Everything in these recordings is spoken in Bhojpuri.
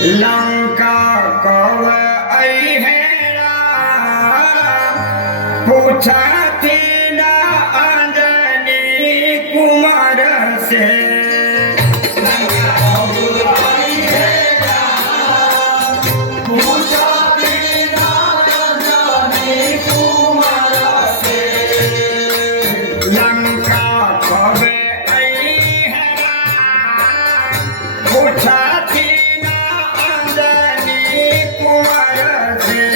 लंका कब आई है पूछा थी ना अंजनी कुमार से। लंका कब आई है पूछा थी ना अंजनी कुमार से।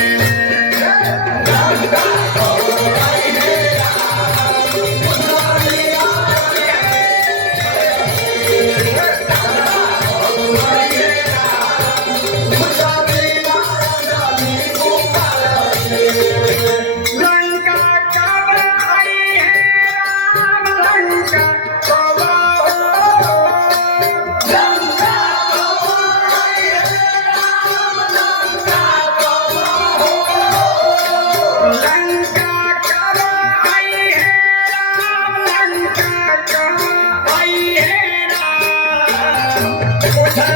लंका कब आई है पूछा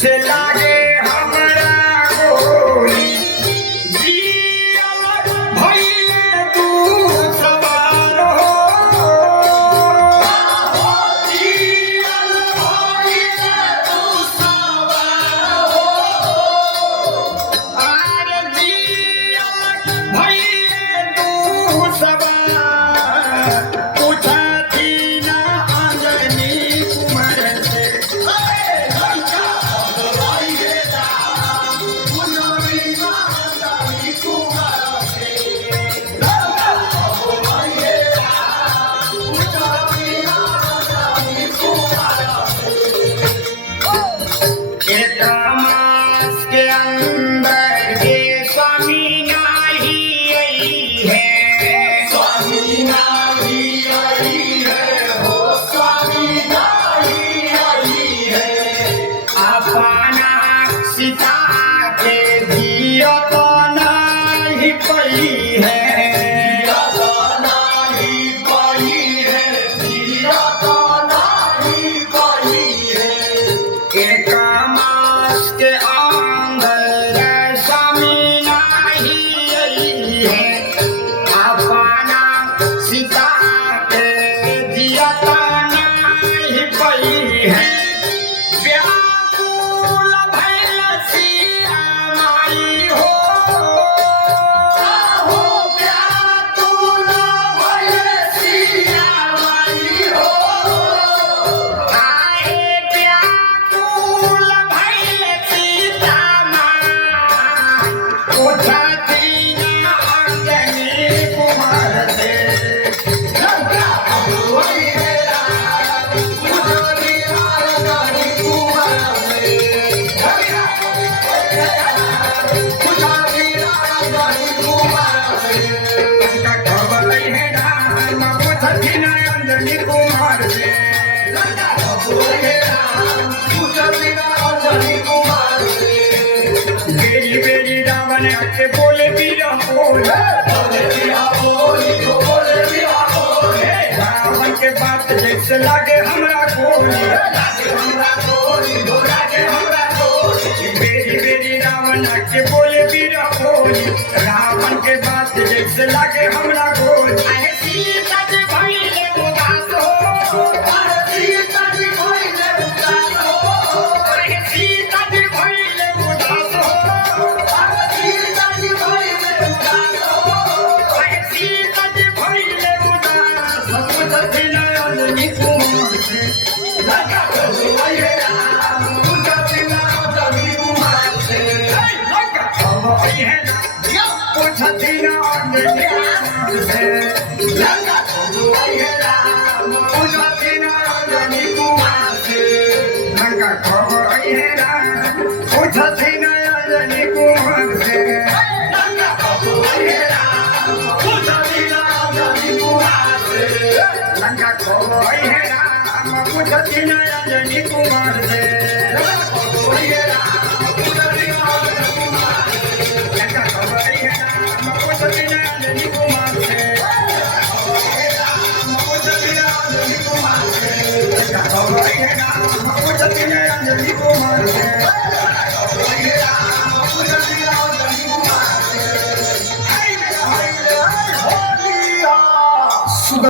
से लागे हमरा गोली जियल भइले तू सवार हो। जियल भइले तू सवार हो। अरे जियल भइले तू सवार पूछा थी ना अंजनी कुमार से। के बोले बीरा बोले रावण के बात जैसे लागे हमरा गोली बेरी बेरी रावण के बोले बीरा बोली रावण के बात जैसे लागे हमरा गोली। सीता जी भइले उदास हो। सीता जी भइले उदास हो। सीता है राम पूछती नया जनी कुमार से लंका खोई है राम पूछती नया जनी कुमार से लंका खोई है राम पूछती नया जनी कुमार से